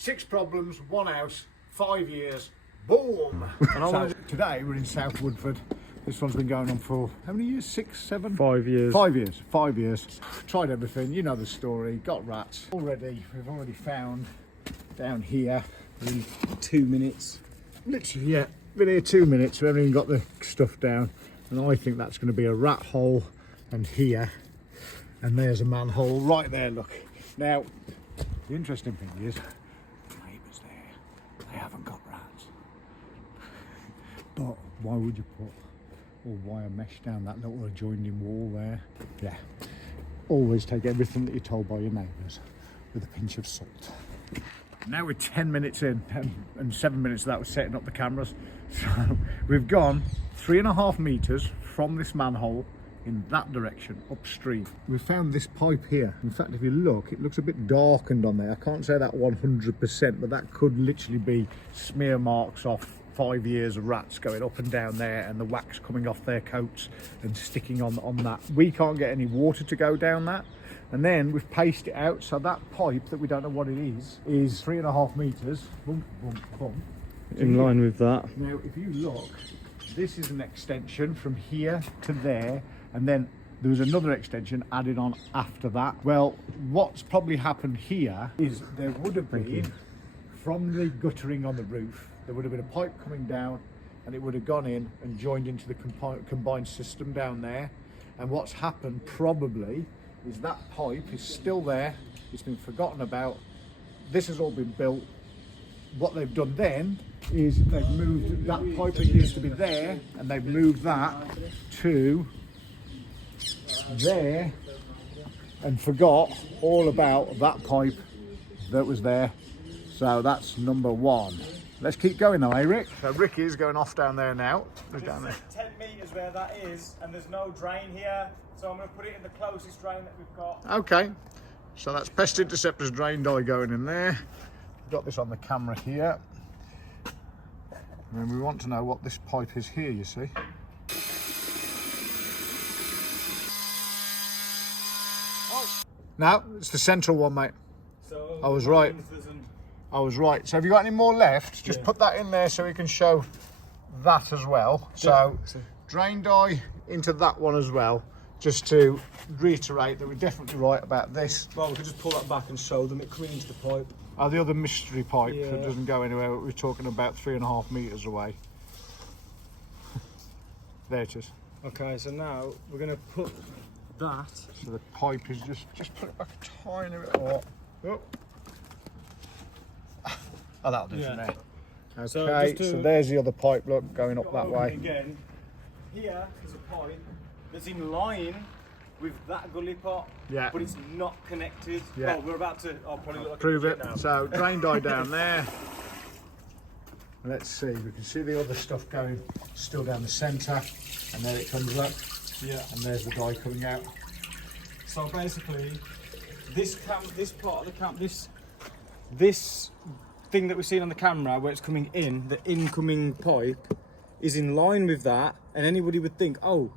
6 problems, 1 house, 5 years, boom! So today we're in South Woodford. This one's been going on for how many years? 6, 7? 5 years. 5 years. 5 years. Tried everything, you know the story. Got rats. We've already found down here in 2 minutes. Literally, yeah. Been here 2 minutes. We haven't even got the stuff down. And I think that's going to be a rat hole. And here. And there's a manhole right there, look. Now, the interesting thing is, the neighbours there, they haven't got rats. But why would you put all wire mesh down that little adjoining wall there? Yeah, always take everything that you're told by your neighbours with a pinch of salt. Now we're 10 minutes in, and 7 minutes of that was setting up the cameras. So we've gone 3.5 metres from this manhole in that direction upstream. We found this pipe here. In fact, if you look, it looks a bit darkened on there. I can't say that 100%, but that could literally be smear marks off 5 years of rats going up and down there, and the wax coming off their coats and sticking on that. We can't get any water to go down that, and then we've paced it out, so that pipe that we don't know what it is 3.5 metres, boom, boom, boom, in line with that. Now if you look, this is an extension from here to there, and then there was another extension added on after that. Well, what's probably happened here is there would have been, from the guttering on the roof, there would have been a pipe coming down, and it would have gone in and joined into the combined system down there. And what's happened probably is that pipe is still there. It's been forgotten about. This has all been built. What they've done then is they've moved that pipe that used to be there, and they've moved that to there and forgot all about that pipe that was there. So that's number one. Let's keep going though, eh, Rick? So Ricky is going off down there now. There's down there. 10 metres where that is, and there's no drain here, so I'm going to put it in the closest drain that we've got. Okay, so that's Pest Interceptors drain dye going in there. We've got this on the camera here. And we want to know what this pipe is here, you see. No, it's the central one, mate. So I was right. I was right. So have you got any more left? Just put that in there so we can show that as well. So drain dye into that one as well, just to reiterate that we're definitely right about this. Well, we could just pull that back and show them it coming into the pipe. Oh, the other mystery pipe that doesn't go anywhere, we're talking about 3.5 metres away. There it is. Okay, so now we're going to put that. So the pipe is just put it back a tiny bit more. Oh, that'll do from there. Okay, so there's the other pipe, look, going up that way. Again, here is a pipe that's in line with that gully pot, but it's not connected. Yeah. Oh, we're about to, I'll probably look prove it. now. So drain dye down there. Let's see, we can see the other stuff going still down the centre, and there it comes up. Yeah. And there's the dye coming out. So basically, this part of the camp, this thing that we're seeing on the camera where it's coming in, the incoming pipe, is in line with that, and anybody would think, oh,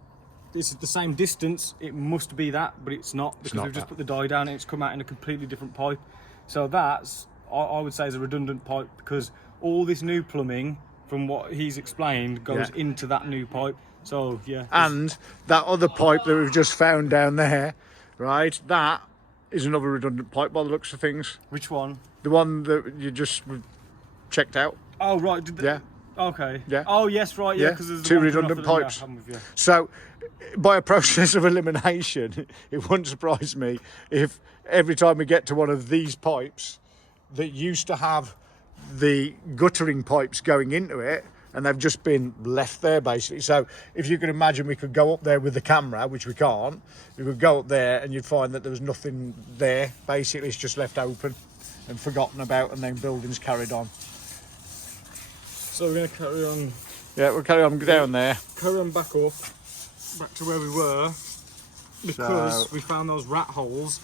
this is the same distance, it must be that, but it's not, because we've just put the dye down and it's come out in a completely different pipe. So that's, I would say, is a redundant pipe, because all this new plumbing, from what he's explained, goes into that new pipe. So yeah. And that other pipe that we've just found down there, right, that is another redundant pipe by the looks of things. Which one? The one that you just checked out. Oh right, yeah. Okay. Yeah. Oh yes, right. Yeah, because there's 2 redundant pipes. Yeah, I'm with you. So, by a process of elimination, it wouldn't surprise me if every time we get to one of these pipes that used to have the guttering pipes going into it, and they've just been left there basically. So if you could imagine, we could go up there with the camera, which we can't. We could go up there and you'd find that there was nothing there. Basically, it's just left open and forgotten about, and then buildings carried on. So we're going to carry on. Yeah, we'll carry on down there. Carry on back up, back to where we were, because we found those rat holes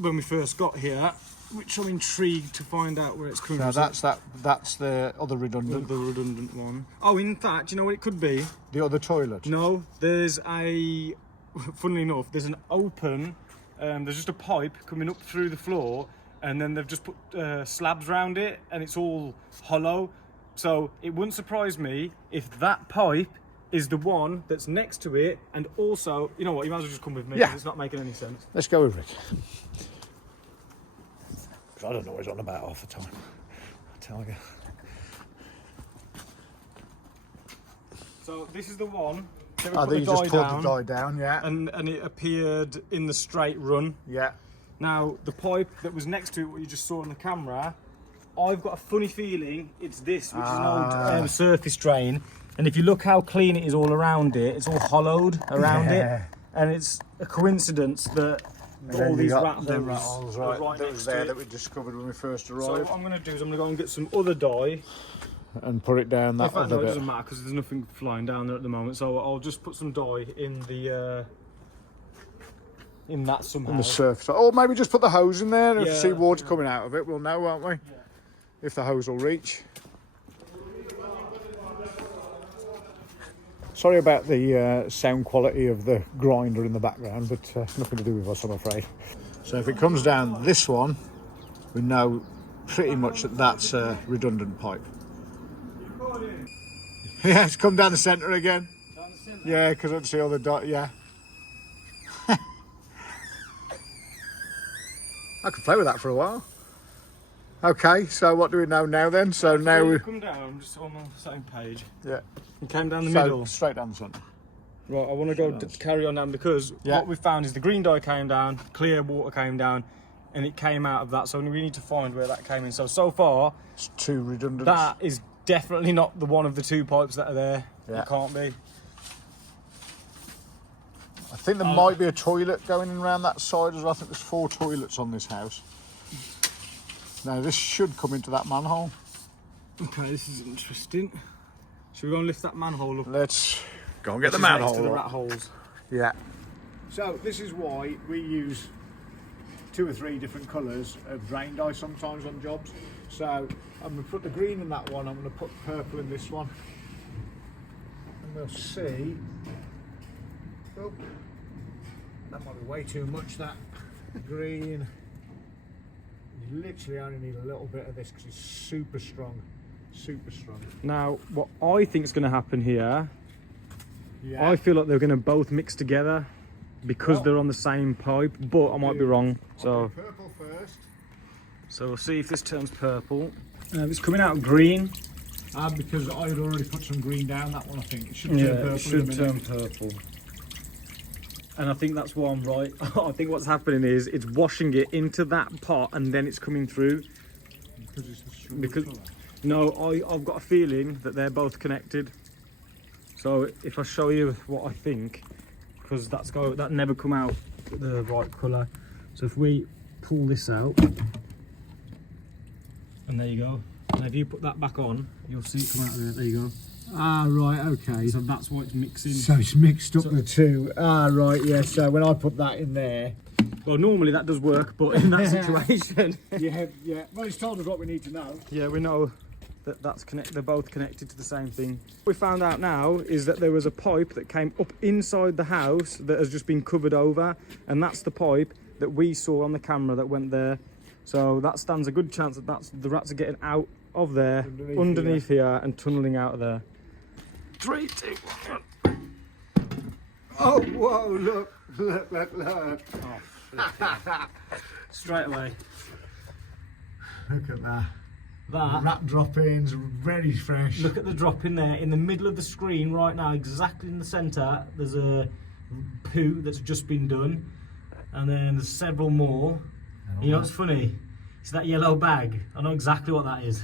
when we first got here, which I'm intrigued to find out where it's coming from. That's the other redundant. The redundant one. Oh, in fact, you know what it could be? The other toilet. No, there's a, funnily enough, there's an open, there's just a pipe coming up through the floor, and then they've just put slabs around it, and it's all hollow. So it wouldn't surprise me if that pipe is the one that's next to it, and also, you know what, you might as well just come with me, because it's not making any sense. Let's go with Rick. Because I don't know what he's on about half the time, I tell you. So this is the one that we I put think the you just dye pulled down, the dye down, yeah. and it appeared in the straight run. Yeah. Now, the pipe that was next to it, what you just saw on the camera, I've got a funny feeling it's this, which is an old surface drain. And if you look how clean it is all around it, it's all hollowed around it. And it's a coincidence that all these rat holes right that next was to there it. that we discovered when we first So arrived. what I'm going to do is I'm going to go and get some other dye. And put it down that In fact, other no, it bit. doesn't matter because there's nothing flying down there at the moment. So I'll just put some dye in the in that somehow. On the surface. Or maybe just put the hose in there. If you Yeah, see water coming out of it, we'll know, won't we? Yeah. If the hose will reach. Sorry about the sound quality of the grinder in the background, but nothing to do with us, I'm afraid. So if it comes down this one, we know pretty much that that's a redundant pipe. Yeah, it's come down the centre again. Down the centre? Yeah, because I can see all the dot. Yeah. I could play with that for a while. Okay, so what do we know now then? So now we come down. I'm just on the same page. yeah. It came down the So middle. straight down the centre. Right, I want to go carry on down because what we found is the green dye came down, clear water came down, and it came out of that. So we need to find where that came in. So far, It's two redundant. that is definitely not the one of the two pipes that are there. Yeah. It can't be. I think there might be a toilet going in around that side as well. I think there's 4 toilets on this house. Now this should come into that manhole. Okay, this is interesting. Should we go and lift that manhole up? Let's go and get the Which is next to manhole the up. rat holes. Yeah. So this is why we use 2 or 3 different colours of drain dye sometimes on jobs. So I'm going to put the green in that one, I'm going to put purple in this one. And we'll see. Oh, that might be way too much, that green. You literally only need a little bit of this because it's super strong. Super strong. Now, what I think is going to happen here, Yeah. I feel like they're going to both mix together because Well, they're on the same pipe, but I might be wrong. So, purple first. we'll see if this turns purple. It's coming out green. Because I had already put some green down that one, I think. It should turn purple. it should in a turn minute. purple. And I think that's why I'm right. I think what's happening is it's washing it into that pot and then it's coming through. Because it's a stronger Because colour. no, I've got a feeling that they're both connected. So if I show you what I think, because that never come out the right colour. So if we pull this out, and there you go. And if you put that back on, you'll see it come out there. There you go. Ah, right, okay. So that's why it's mixing. So it's mixed up the two. Ah, right, yeah. So when I put that in there. Well, normally that does work, but in that situation, Yeah. Well, it's told us what we need to know. yeah, we know that that's connected. They're both connected to the same thing. What we found out now is that there was a pipe that came up inside the house that has just been covered over, and that's the pipe that we saw on the camera that went there. So that stands a good chance that the rats are getting out of there, underneath here, and tunnelling out of there. 3, 2, 1. Oh, whoa, look. Oh, straight away. Look at that. That. Rat drop-ins, very fresh. Look at the drop in there, in the middle of the screen right now, exactly in the centre. There's a poo that's just been done, and then there's several more. Oh, You know what's funny? It's that yellow bag. I know exactly what that is.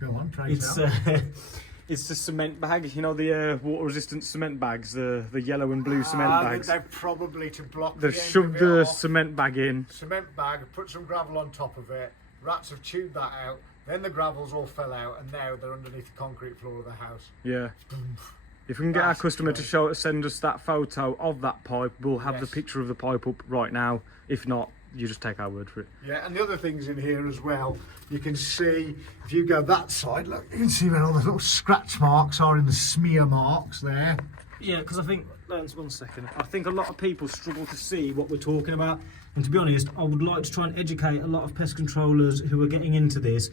Go on, try it It's out. it's the cement bag. You know the water-resistant cement bags, the yellow and blue cement bags. They're probably to block They've the end shoved of it the off. cement bag in. Cement bag, put some gravel on top of it. Rats have chewed that out. Then the gravels all fell out, and now they're underneath the concrete floor of the house. Yeah. If we can get our That's customer great. to send us that photo of that pipe, we'll have the Yes. picture of the pipe up right now. If not, you just take our word for it. Yeah, and the other things in here as well, you can see, if you go that side, look, you can see where all the little scratch marks are in the smear marks there. Yeah, because I think, one second, I think a lot of people struggle to see what we're talking about. And to be honest, I would like to try and educate a lot of pest controllers who are getting into this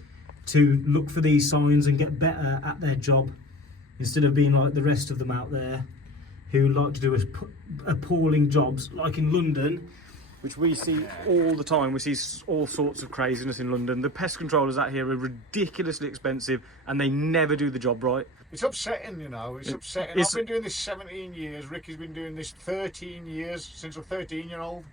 to look for these signs and get better at their job, instead of being like the rest of them out there who like to do appalling jobs, like in London, which we see all the time. We see all sorts of craziness in London. The pest controllers out here are ridiculously expensive and they never do the job right. It's upsetting, you know, it's upsetting. I've been doing this 17 years, Ricky's been doing this 13 years, since a 13-year-old,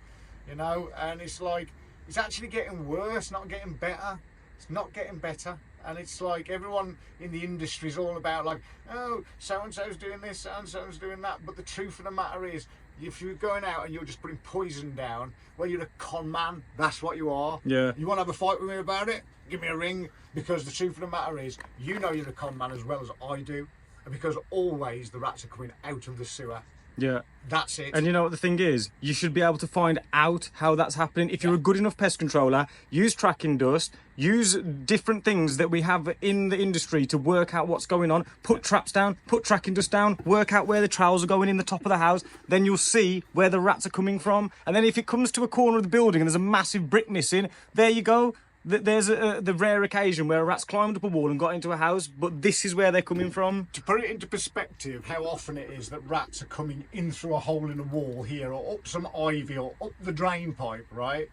you know, and it's like, it's actually getting worse, not getting better. It's not getting better. And it's like everyone in the industry is all about like, oh, so-and-so's doing this, so-and-so's doing that. But the truth of the matter is, if you're going out and you're just putting poison down, well, you're a con man. That's what you are. Yeah. You want to have a fight with me about it? Give me a ring. Because the truth of the matter is, you know you're a con man as well as I do. And because always the rats are coming out of the sewer. Yeah. That's it. And you know what the thing is? You should be able to find out how that's happening. If you're a good enough pest controller, use tracking dust, use different things that we have in the industry to work out what's going on. Put traps down, put tracking dust down, work out where the trowels are going in the top of the house. Then you'll see where the rats are coming from. And then if it comes to a corner of the building and there's a massive brick missing, there you go. There's the rare occasion where a rat's climbed up a wall and got into a house, but this is where they're coming from. To put it into perspective, how often it is that rats are coming in through a hole in a wall here, or up some ivy, or up the drain pipe, right?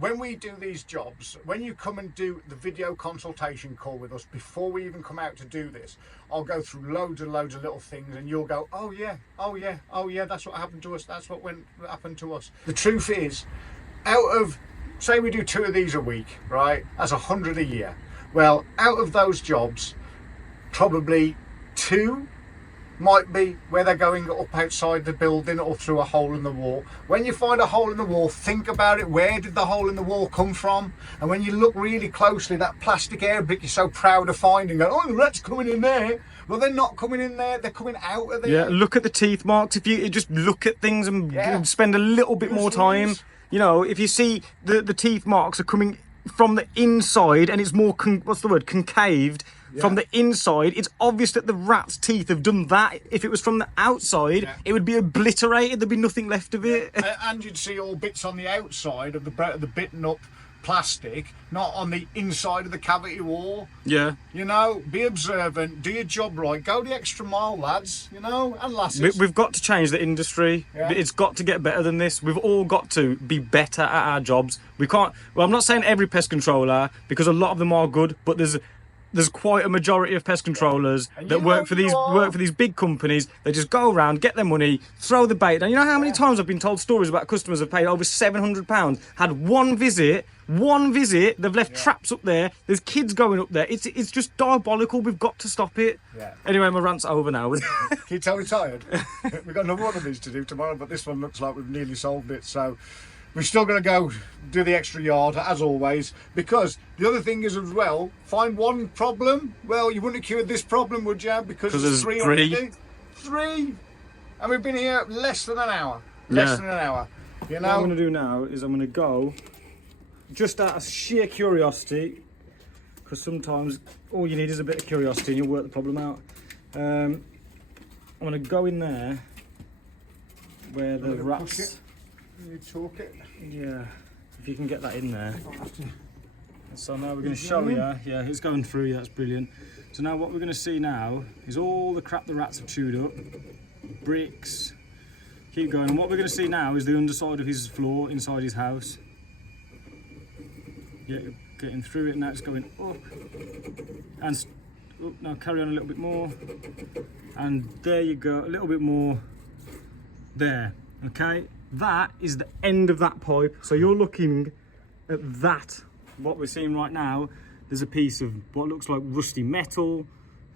When we do these jobs, when you come and do the video consultation call with us, before we even come out to do this, I'll go through loads and loads of little things and you'll go, oh yeah, oh yeah, oh yeah, that's what happened to us, that's what happened to us. The truth is, out of, say we do 2 of these a week, right? That's 100 a year. Well, out of those jobs, probably 2 might be where they're going up outside the building or through a hole in the wall. When you find a hole in the wall, think about it. Where did the hole in the wall come from? And when you look really closely, that plastic air brick you're so proud of finding, go, oh, the rat's coming in there. Well, they're not coming in there, they're coming out of there. Yeah, look at the teeth marks. If you just look at things and spend a little bit more time. You know, if you see the teeth marks are coming from the inside and it's more, concaved from the inside, it's obvious that the rat's teeth have done that. If it was from the outside, it would be obliterated. There'd be nothing left of it. And you'd see all bits on the outside of the bitten up plastic, not on the inside of the cavity wall. Yeah. You know, be observant, do your job right, go the extra mile, lads, you know, and lasses. We've got to change the industry. Yeah. It's got to get better than this. We've all got to be better at our jobs. We can't, well, I'm not saying every pest controller, because a lot of them are good, but there's quite a majority of pest controllers that work for these big companies. They just go around, get their money, throw the bait down. You know how many times I've been told stories about customers have paid over £700, had one visit, they've left traps up there, there's kids going up there. It's just diabolical. We've got to stop it. Yeah. Anyway, my rant's over now. Can you tell we're tired? We've got another one of these to do tomorrow, but this one looks like we've nearly solved it. So we're still going to go do the extra yard, as always, because the other thing is as well, find one problem. Well, you wouldn't have cured this problem, would you? Because there's 3 already. 3! And we've been here less than an hour. Less than an hour. You know? What I'm going to do now is I'm going to go, just out of sheer curiosity, because sometimes all you need is a bit of curiosity and you'll work the problem out. I'm going to go in there where the rats... You chalk it? Yeah, if you can get that in there. So now we're going to show you. Yeah, it's going through. Yeah, that's brilliant. So now what we're going to see now is all the crap the rats have chewed up. Bricks. Keep going. And what we're going to see now is the underside of his floor inside his house. Yeah, getting through it. Now it's going up. And now carry on a little bit more. And there you go. A little bit more. There. Okay. That is the end of that pipe. So you're looking at that. What we're seeing right now, there's a piece of what looks like rusty metal.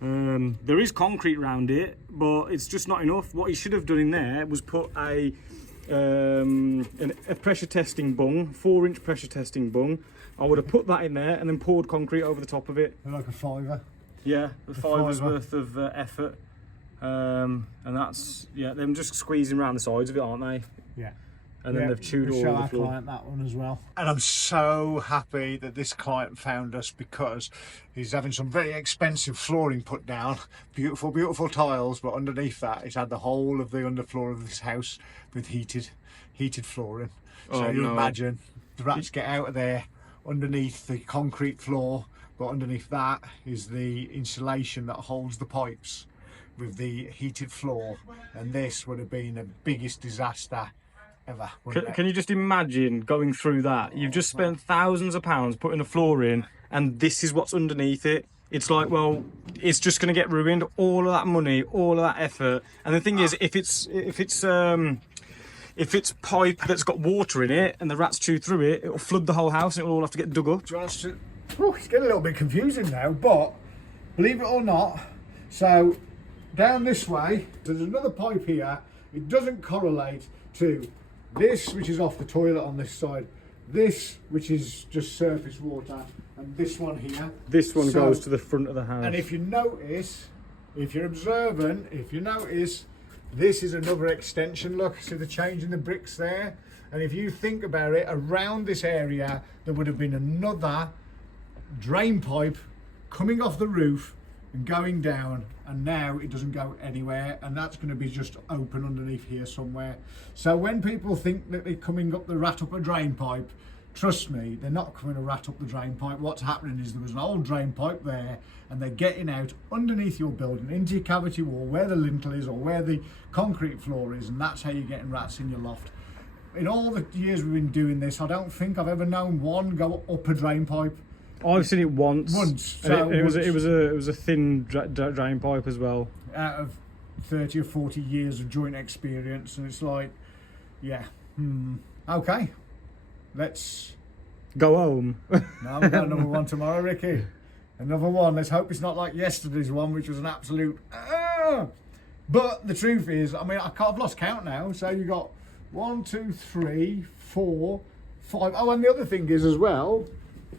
There is concrete around it, but it's just not enough. What he should have done in there was put a pressure testing bung, 4-inch pressure testing bung. I would have put that in there and then poured concrete over the top of it. Like a fiver. Yeah, a fiver's worth of effort. And that's, yeah, them just squeezing around the sides of it, aren't they? Yeah. And then they've chewed all the floor. Client that one as well. And I'm so happy that this client found us, because he's having some very expensive flooring put down. Beautiful, beautiful tiles, but underneath that, he's had the whole of the underfloor of this house with heated flooring. So Oh, you no. imagine the rats get out of there underneath the concrete floor, but underneath that is the insulation that holds the pipes with the heated floor, and this would have been the biggest disaster ever, wouldn't it? Can you just imagine going through that? You've just spent thousands of pounds putting a floor in, and this is what's underneath it. It's like, well, it's just going to get ruined. All of that money, all of that effort. And the thing is, if it's pipe that's got water in it and the rats chew through it, it'll flood the whole house and it'll all have to get dug up. It's getting a little bit confusing now, but believe it or not, so down this way, there's another pipe here. It doesn't correlate to this, which is off the toilet on this side, this, which is just surface water, and this one here. This one goes to the front of the house. And if you notice, if you're observant, if you notice, this is another extension. Look, see the change in the bricks there? And if you think about it, around this area, there would have been another drain pipe coming off the roof and going down, and now it doesn't go anywhere, and that's going to be just open underneath here somewhere. So when people think that they're coming up the rat up a drain pipe, trust me, they're not coming to rat up the drain pipe. What's happening is there was an old drain pipe there, and they're getting out underneath your building into your cavity wall where the lintel is or where the concrete floor is, and that's how you're getting rats in your loft. In all the years we've been doing this, I don't think I've ever known one go up a drain pipe. I've seen it once. So it was a thin drain pipe as well. Out of 30 or 40 years of joint experience, and it's like, yeah, okay, let's go home. No, we've got another one tomorrow, Ricky. Another one. Let's hope it's not like yesterday's one, which was an absolute. But the truth is, I mean, I've lost count now. So you got 1, 2, 3, 4, 5. Oh, and the other thing is as well,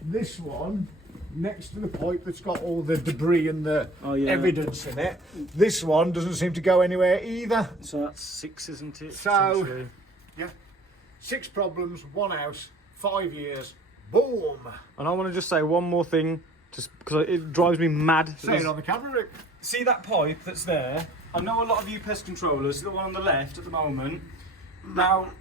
this one next to the pipe that's got all the debris and the evidence in it. This one doesn't seem to go anywhere either. So that's 6, isn't it? So, yeah, 6 problems, 1 house, 5 years, boom. And I want to just say one more thing, just because it drives me mad. Say it on the camera, Rick. See that pipe that's there? I know a lot of you pest controllers, the one on the left at the moment. Now,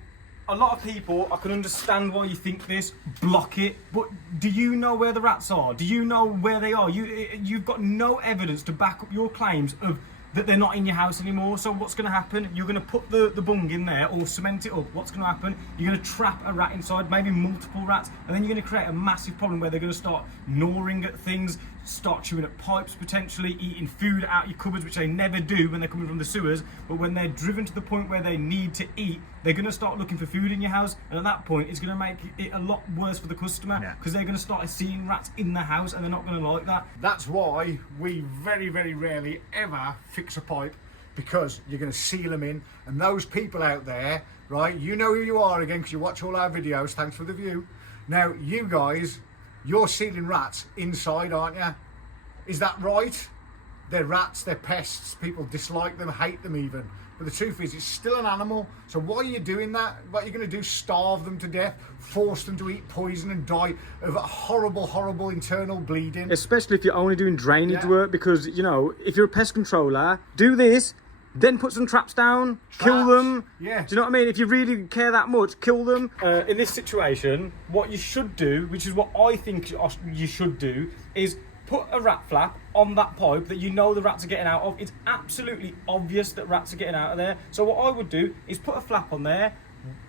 a lot of people, I can understand why you think this, block it, but do you know where the rats are? Do you know where they are? You've got no evidence to back up your claims of that they're not in your house anymore. So what's going to happen? You're going to put the bung in there or cement it up. What's going to happen? You're going to trap a rat inside, maybe multiple rats, and then you're going to create a massive problem where they're going to start gnawing at things, start chewing at pipes, potentially eating food out your cupboards, which they never do when they're coming from the sewers. But when they're driven to the point where they need to eat, they're going to start looking for food in your house, and at that point it's going to make it a lot worse for the customer, because they're going to start seeing rats in the house and they're not going to like that. That's why we very, very rarely ever fix a pipe, because you're going to seal them in, and those people out there, right, you know who you are again because you watch all our videos. Thanks for the view. Now you guys, you're sealing rats inside, aren't you? Is that right? They're rats, they're pests, people dislike them, hate them even. But the truth is, it's still an animal. So why are you doing that? What are you going to do? Starve them to death? Force them to eat poison and die of horrible, horrible internal bleeding? Especially if you're only doing drainage work, because, you know, if you're a pest controller, do this, then put some traps down, kill them. Yeah. Do you know what I mean? If you really care that much, kill them. In this situation, what you should do, which is what I think you should do, is put a rat flap on that pipe that you know the rats are getting out of. It's absolutely obvious that rats are getting out of there. So what I would do is put a flap on there,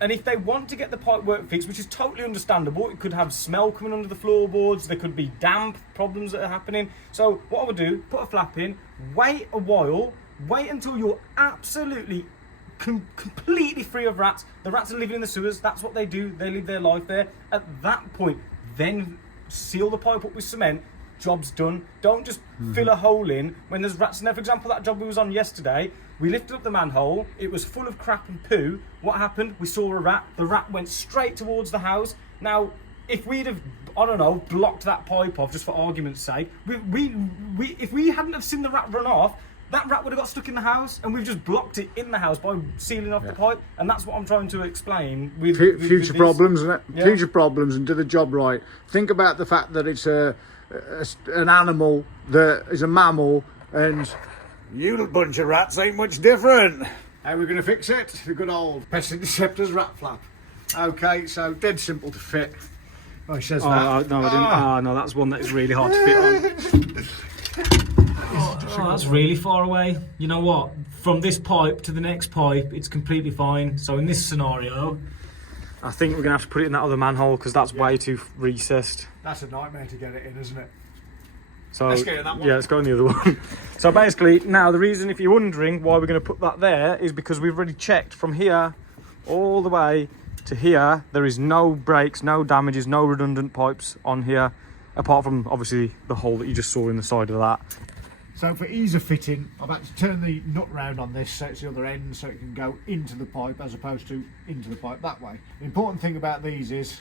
and if they want to get the pipe work fixed, which is totally understandable, it could have smell coming under the floorboards, there could be damp problems that are happening. So what I would do, put a flap in, wait a while, wait until you're absolutely completely free of rats. The rats are living in the sewers, that's what they do, they live their life there. At that point, then seal the pipe up with cement. Job's done. Don't just fill a hole in when there's rats in there. For example, that job we was on yesterday, we lifted up the manhole, it was full of crap and poo. What happened? We saw a rat. The rat went straight towards the house. Now, if we'd have, I don't know, blocked that pipe off just for argument's sake, if we hadn't have seen the rat run off, that rat would have got stuck in the house, and we've just blocked it in the house by sealing off the pipe. And that's what I'm trying to explain with future problems, isn't it? Yeah. Future problems, and do the job right. Think about the fact that it's an animal that is a mammal, and you bunch of rats ain't much different. How are we going to fix it? The good old Pest Interceptors rat flap. Okay, so dead simple to fit. Oh, he says Oh, that. no, I didn't. Oh, no, that's one that is really hard to fit on. Oh, that's really far away. You know what? From this pipe to the next pipe, it's completely fine. So in this scenario, I think we're going to have to put it in that other manhole because that's way too recessed. That's a nightmare to get it in, isn't it? So Let's get in that one. yeah, let's go in the other one. So basically, now the reason, if you're wondering why we're going to put that there, is because we've already checked from here all the way to here. There is no breaks, no damages, no redundant pipes on here, apart from obviously the hole that you just saw in the side of that. So for ease of fitting, I've had to turn the nut round on this so it's the other end so it can go into the pipe as opposed to into the pipe that way. The important thing about these is,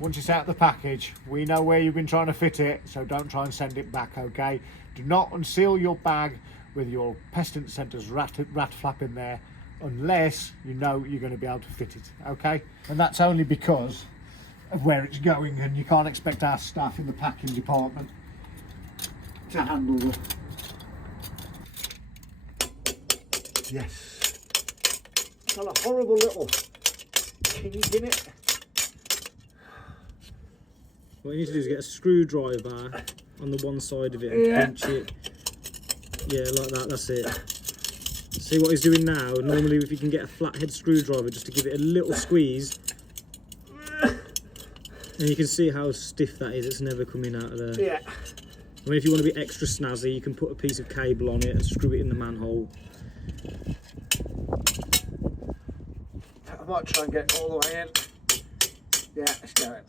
once it's out of the package, we know where you've been trying to fit it, so don't try and send it back, okay? Do not unseal your bag with your Pest Interceptors rat flap in there unless you know you're going to be able to fit it, okay? And that's only because of where it's going, and you can't expect our staff in the packing department to handle the... Yes. It's got a horrible little kink in it. What you need to do is get a screwdriver on the one side of it and pinch it. Yeah, like that, that's it. See what he's doing now? Normally if you can get a flathead screwdriver just to give it a little squeeze. And you can see how stiff that is, it's never coming out of there. Yeah. I mean, if you want to be extra snazzy, you can put a piece of cable on it and screw it in the manhole. I might try and get it all the way in. Yeah, let's go in.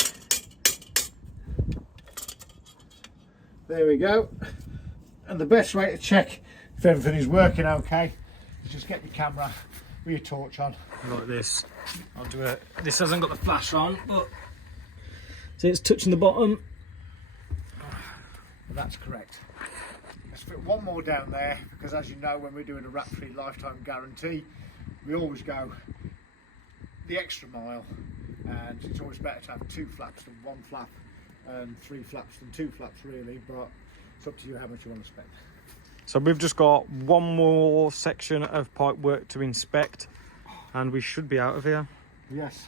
There we go. And the best way to check if everything is working okay is just get your camera with your torch on. Like this. I'll do it. This hasn't got the flash on, but see, it's touching the bottom. Well, that's correct. Let's fit one more down there because, as you know, when we're doing a rat-free lifetime guarantee, we always go the extra mile, and it's always better to have 2 flaps than 1 flap, and 3 flaps than 2 flaps really, but it's up to you how much you want to spend. So we've just got one more section of pipe work to inspect and we should be out of here. Yes.